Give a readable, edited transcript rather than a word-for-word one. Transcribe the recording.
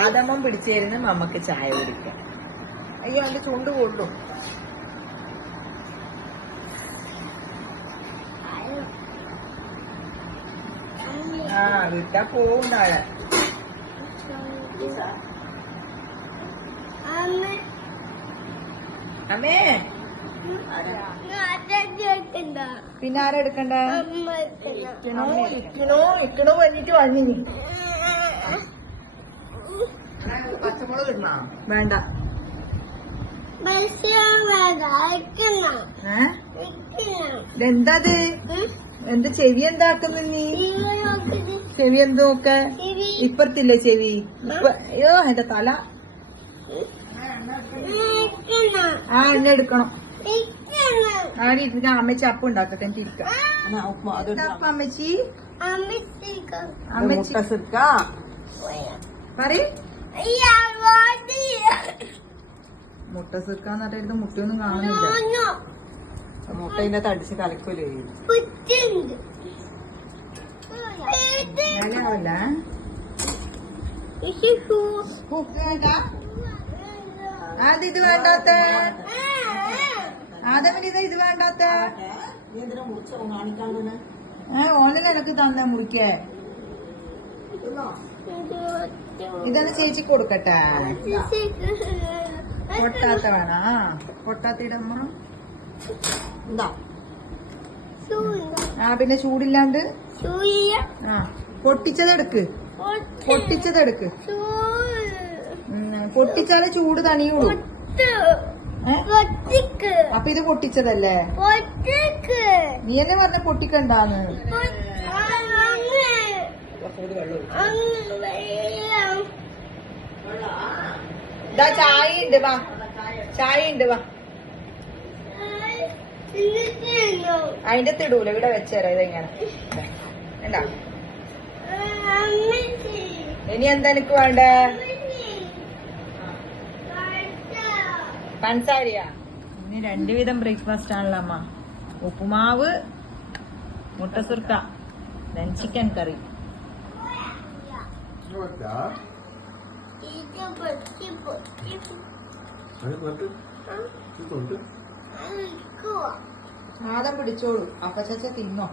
ആദമ്മം പിടിച്ചേരുന്ന് മമ്മക്ക് ചായ കുടിക്കാം. അയ്യോ അതിന്റെ ചുണ്ട് കൊള്ളു. ആ വിട്ടാ പോവും താഴെ. അമ്മേ പിന്നെ ആരെടുക്കണ്ടേ? ഇക്കണോ വന്നിട്ട് വന്നിനി. പച്ചമുളക് ഇടണോ? വേണ്ട. എന്താത്? എന്താ ചെവി എന്താക്കുന്നു നീ? ചെവി എന്ത് നോക്ക? ഇപ്പറത്തില്ലേ ചെവി? അയ്യോ എന്റെ തല. ആ എണ്ണ എടുക്കണം. ആടി ഞാൻ അമ്മച്ചി അപ്പം ഉണ്ടാക്കട്ടെ. എനിക്ക് ഇരിക്കാം. അമ്മച്ചി അമ്മച്ചി പറ. മുട്ട സിർക്കാന്ന് പറഞ്ഞിരുന്ന മുട്ടയൊന്നും കാണുന്നില്ല. മുട്ട ഇതിന്റെ തടിച്ച് കലക്കൂലേ? ഞാനാവില്ല. ഇത് വേണ്ടാത്ത ആദമിന് ഇത് വേണ്ടാത്ത ഓൺലൈൻ എനക്ക് തന്ന മുറിക്കേ. ഇതാണ് ചേച്ചി കൊടുക്കട്ടെ. പൊട്ടാത്ത വേണ? പൊട്ടാത്ത ഇടമ്മ. ആ പിന്നെ ചൂടില്ലാണ്ട് ആ പൊട്ടിച്ചതെടുക്ക്. പൊട്ടിച്ചതെടുക്ക്. പൊട്ടിച്ചാലേ ചൂട് തണിയുള്ളൂ. അപ്പൊ ഇത് പൊട്ടിച്ചതല്ലേ? നീ എന്നെ പറഞ്ഞ പൊട്ടിക്കണ്ടാന്ന്. ചായ ഉണ്ട് വാ. ചായ ഉണ്ട് വാ. അതിന്റെ തിടൂല ഇവിടെ വെച്ചേരാ. ഇതെങ്ങനെ എന്താ ഇനി എന്താ എനിക്ക് വേണ്ടേ? പഞ്ചസാരയാ? ഇനി രണ്ടുവിധം ബ്രേക്ക്ഫാസ്റ്റ് ആണല്ലോ അമ്മ. ഉപ്പുമാവ്, മുട്ട സുർക്ക, ദെൻ ചിക്കൻ കറി. ആദം പിടിച്ചോളൂ. അപ്പച്ച തിന്നോ.